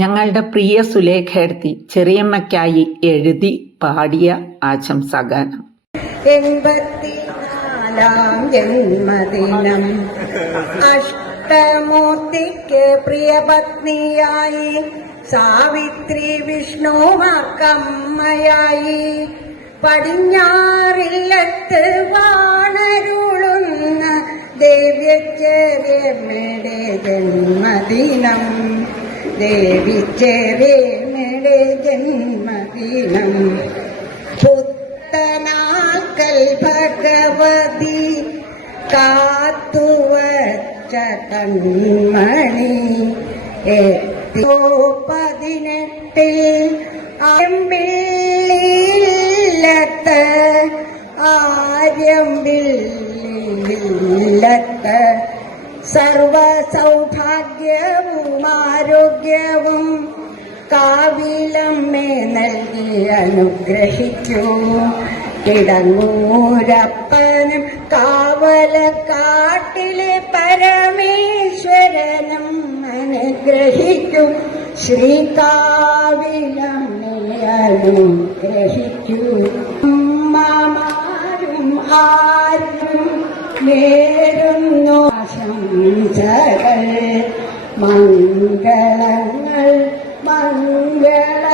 ഞങ്ങളുടെ പ്രിയ സുലേഖയെടുത്തി ചെറിയമ്മയ്ക്കായി എഴുതി പാടിയ ആശംസാഗാനം. 84-ാം ജന്മദിനം അഷ്ടമൂർത്തിക്ക് പ്രിയപത്നിയായി സാവിത്രി വിഷ്ണുമാർക്കമ്മയായി പടിഞ്ഞാറില്ലത്ത് വാണരുളുന്ന ദേവ്യച്ചേരമ്മയുടെ ജന്മദിനം. ദേവിച്ചേരമ്മയുടെ ജന്മദിനം. പുത്തനാക്കൽ ഭഗവതി കാത്തുവച്ച കൺമണി 18 ആര്യമ്പില്ലത്ത് ആര്യമ്പില്ലത്ത് സർവസൗഭാഗ്യവും ആരോഗ്യവും കാവിലമ്മേ നൽകി അനുഗ്രഹിക്കൂ. കിടങ്ങൂരപ്പനും കാവലക്കാട്ടിലെ പരമേശ്വരനും അനുഗ്രഹിക്കും. ശ്രീകാവിലമ്മേ അനുഗ്രഹിക്കൂ. അമ്മമാരും ആരും നേരുന്നു ആശംസകൾ. മംഗളങ്ങൾ മംഗള